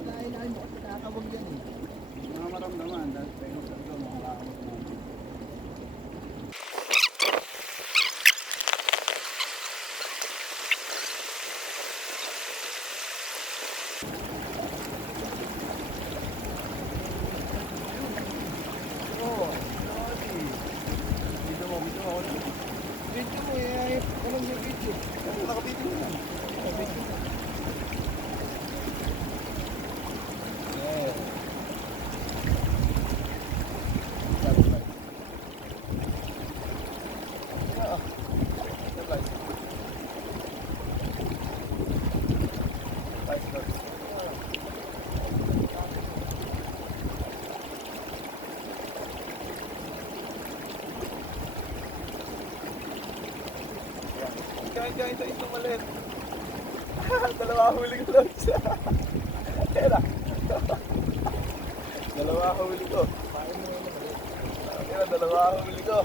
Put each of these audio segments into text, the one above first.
Pagkain mo kasi nakakawag yan eh. Mga maramdaman dahil tayo sa ito mga kakabot mo. Video mo eh. Anong yung video? Nakabito mo yan. Video mo. Kain tayo itong malit. Dalawa huli ko lang siya. Kaya dalawa huli ko. Kaya dalawa huli ko.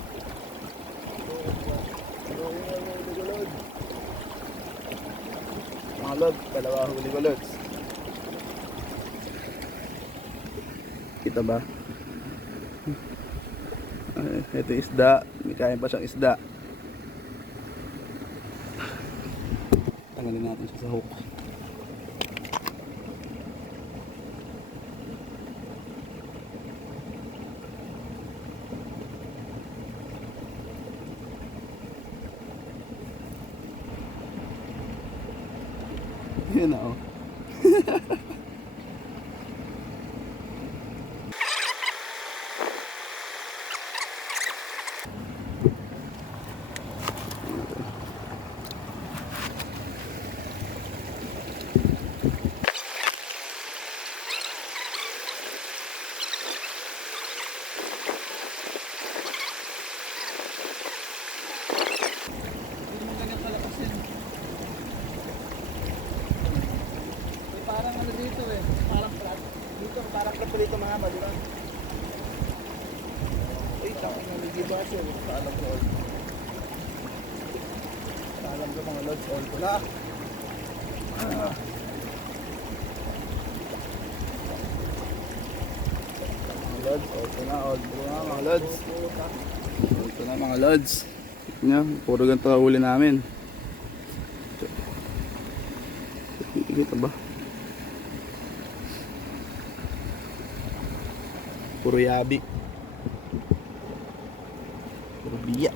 Mga lod, dalawa huli ko lods. Kita ba? Ito isda. May kain pa siyang isda. Tanggalin natin siya sa hook. Yan na oh. Parang ano dito eh. Parang plat. Dito parang plat dito mga ba, di ba? Ay, tapos na nag-ibasa eh. Paalam ko all. Paalam ko mga lods all ko na. Mga lods, all ko na, all ko na mga lods. All ko na mga lods. Yan, puro ganito huli namin. Kita ba? Puro yabi. Puro biya.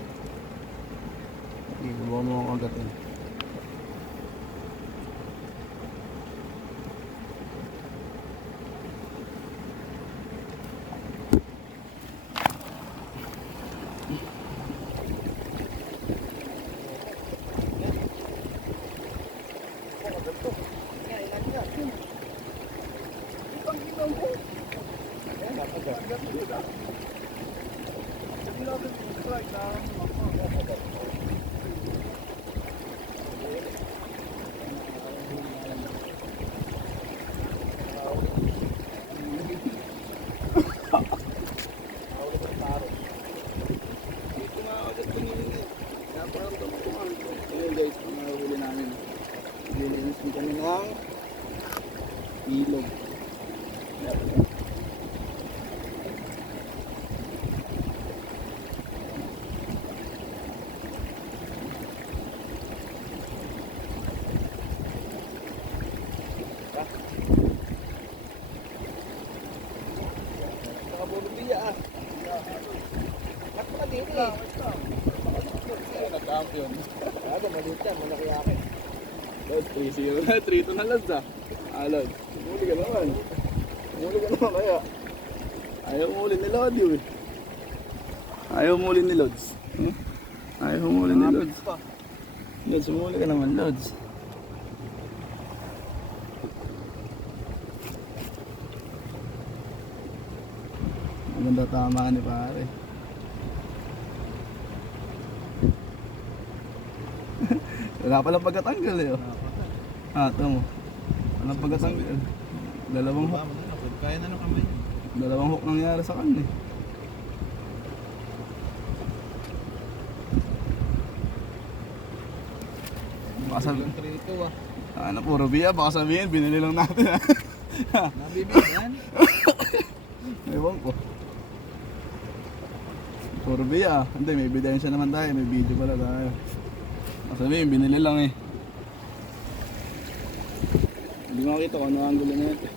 Ibawa mo ang agatin. Ayun guys, ang huli namin. Lilinis din kami ng ilog. Nakabulong biya ah. Kat pa dito eh. Nag-champion. Ano, maliit yan. Malaki akin. Lods, 3-0 na. 3-2 na Lods ah. Lods, huli ka naman. Huli ka naman kaya. Ayaw muli ni Lodi eh. Ayaw muli ni Lods. Ayaw muli ni Lods. Lods, huli ka naman Lods. Maganda tama ni pare. Wala palang pagkatanggal eh oh. Ito mo. Walang pagkatanggal. Dalawang hook. Kaya na ng kamay. Dalawang hook nangyari sa kanya eh. Baka sabihin, Prito ah. ano puro biya, baka sabihin binili lang natin ah. Nabibig yan. Ewan ko. Survey ah. Hindi, may ebidensya naman tayo. May video pala tayo. Sabihin, binili lang eh. Hindi ko makita kung ano ang angulo na ito.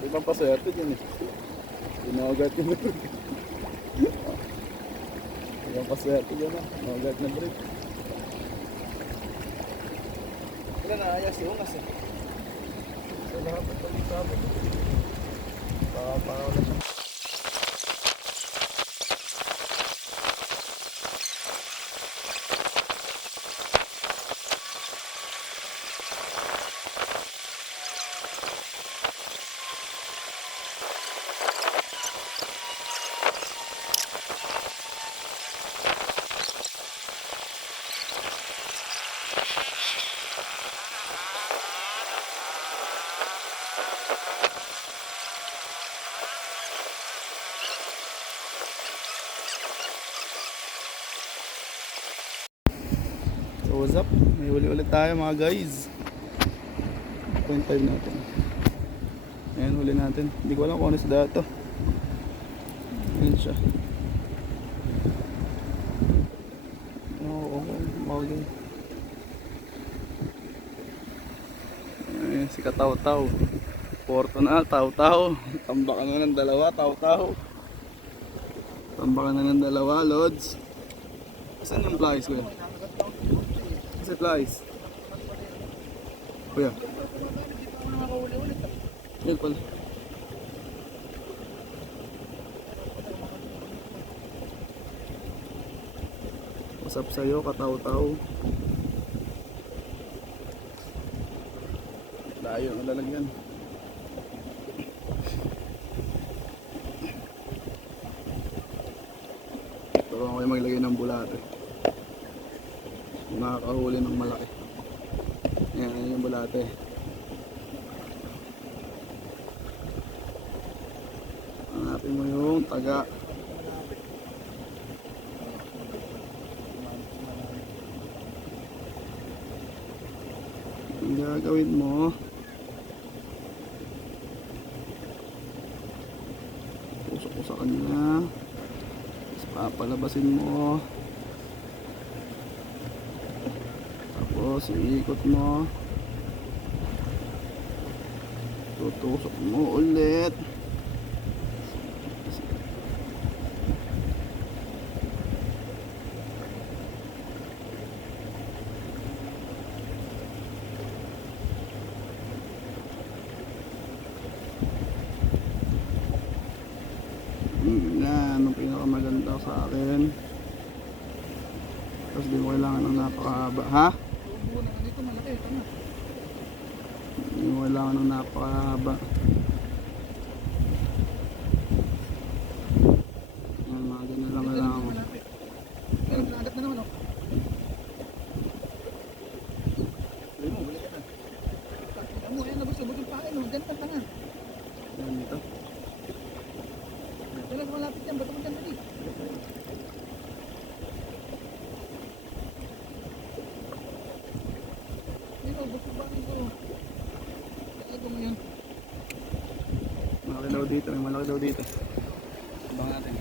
Di ba paswerte dyan eh. Pinawagat yung brick. Di ba paswerte dyan ah. Pinawagat na brick. Wala na, ayas yung ungas eh. Sa lahat ng pag-isama. Para wala siya. So what's up? May huli ulit tayo mga guys. 0.5 natin. Ayan, huli natin. Hindi ko alam kung ano sa data. Ayan siya. Oo, okay. Ayan, si Kataw-Taw. Porto na, Taw-Taw. Tambakan na ng dalawa, Taw-Taw. Tambakan na ng dalawa, Lods. Saan yung flies ko yun? Kasi flies. Kuya. Yan pala. What's up sa'yo, Kataw-Taw? Layo ang lalagyan. Turuan ko kayo maglagay ng bulate. Nakakahuli ng malaki. Yan yung bulate. Hanapin mo yung taga. Ang gagawin mo, tusok ko sa kanya, tapos papalabasin mo, tapos iikot mo, tutusok mo ulit. Yan, ang pinakamaganda sa akin. Tapos di mo kailangan ng napakahaba. Ha? Ubo naman dito, malaki. Tama. Di mo kailangan ng napakahaba. Yan, mga ganun lang kailangan mo. Pero nakagat na naman oh. Ayun mo, balik ka na. Tingnan mo, ayan, nabusubog yung pain oh. Diyan ka tanga. Yan dito. Wala sa malapit yan, ba't mo dyan dali? Ayun oh, busog bakit ko. Talaga mo yun. Malaki daw dito, may malaki daw dito. Abang natin.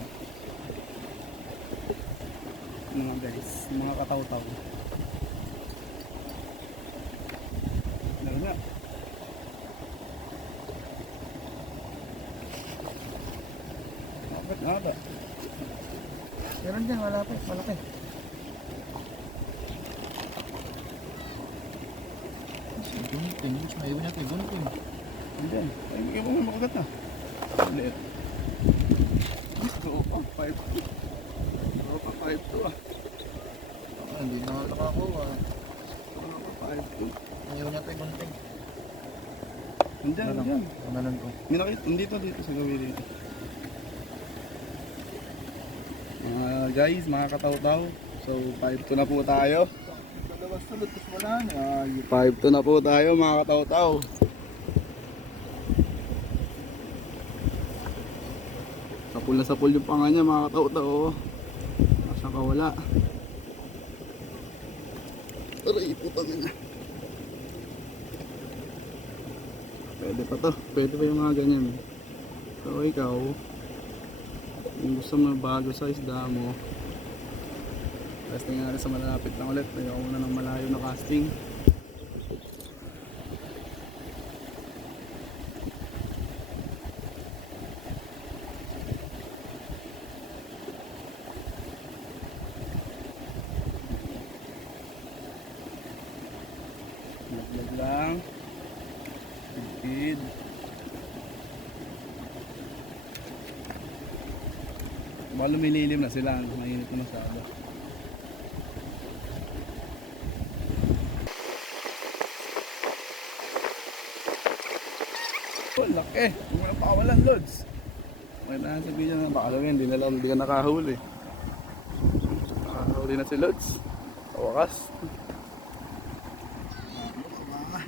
Mga guys, mga Kataw-Taw. Lalo na. Haba. Meron dyan, malapit, malaki. Gunting, ayaw niya kay gunting. Andyan. Ay, bigyan mo mo makagat na. Ulit. Tropa, 5. Tropa, 5 to ah. Hindi na nakakuha. Tropa, 5 to. Ayaw niya kay gunting. Andyan, andyan. Kamalan ko. May nakita, dito sa gawin dito. Guys, mga Kataw-Taw. So, 5 to na po tayo. Dalawa sulod, tapos wala na. 5 to na po tayo, mga Kataw-Taw. Sapul na sapul yung panga niya, mga Kataw-Taw. Nasa kawala. Aray, putang ina. Pwede pa to. Pwede pa yung mga ganyan. So ikaw, kung gusto mo bago sa isda mo, testing natin sa malapit lang ulit. Ayaw muna ng malayo na casting. Laglag lang. Tipid. Baka lumililim na sila. Mainit na masyado. Oh, laki. Huwag mo na pakawalan, Lods. May na sa video na baka sabihin, hindi ka nakahuli. Nakahuli na si Lods. Sa wakas.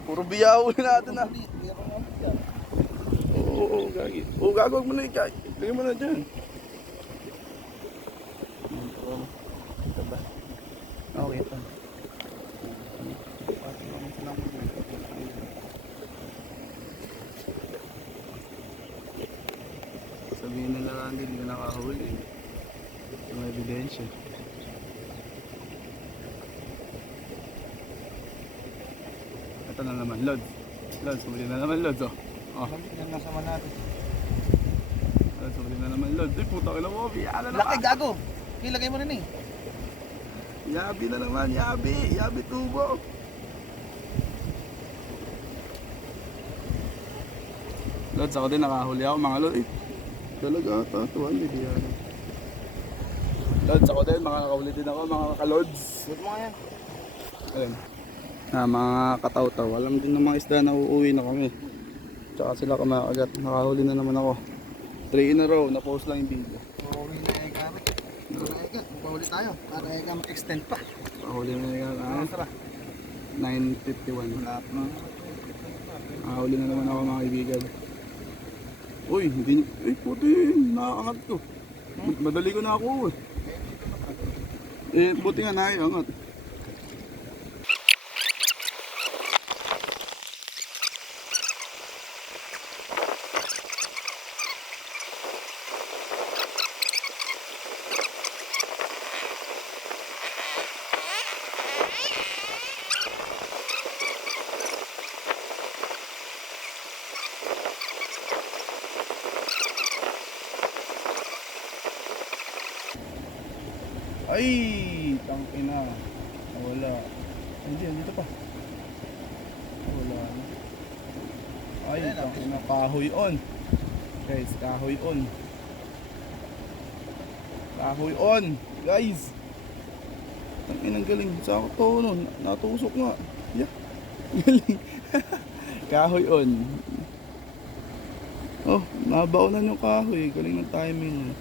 Puro biyaw natin na. Oo, gagi. Oo, gagawag mo na ikay. Lagyan mo na dyan. Okay, ito. Sabihin nila lang hindi ka nakahuli. Yung ebidensya. Ito na naman, Lods. Lods, huli na naman, Lods, oh. Oh. Yan nasa natin. Lods, huli na naman, Lods. Ay, puta ka na mo, biyala na Laki ka. gago. Ilagay mo rin eh. Yabi na naman, yabi. Yabi tubo. Lods, ako din nakahuli ako, mga Lods. Eh, talaga ata, tuwan, hindi yan. Lods, ako din, mga nakahuli din ako, mga ka-Lods. Huwag mo nga yan. Ayun. Mga kataw-taw. Alam din ng mga isda na uuwi na kami. Tsaka sila kumakagat. Nakahuli na naman ako. 3 in a row. Na-post lang yung video. Uuwi na Eka. Eka, magpahuli tayo. Para Eka mag-extend pa. Nakahuli na yung Tara. 9:51. Lahat na. Nakahuli na naman ako mga kaibigan. Uy, hindi. Uy, puti. Nakakangat ko. Madali ko na ako. Buti nga nakakangat. Ay, tangina. Wala. Hindi, andito pa. Wala. Ay, tangina. Kahoy on. Guys, kahoy on. Kahoy on. Guys. Tangina, galing. Sa ako to, no? Natusok nga. Yeah. Galing. Kahoy on. Oh, nabaon na yung kahoy. Galing ng timing.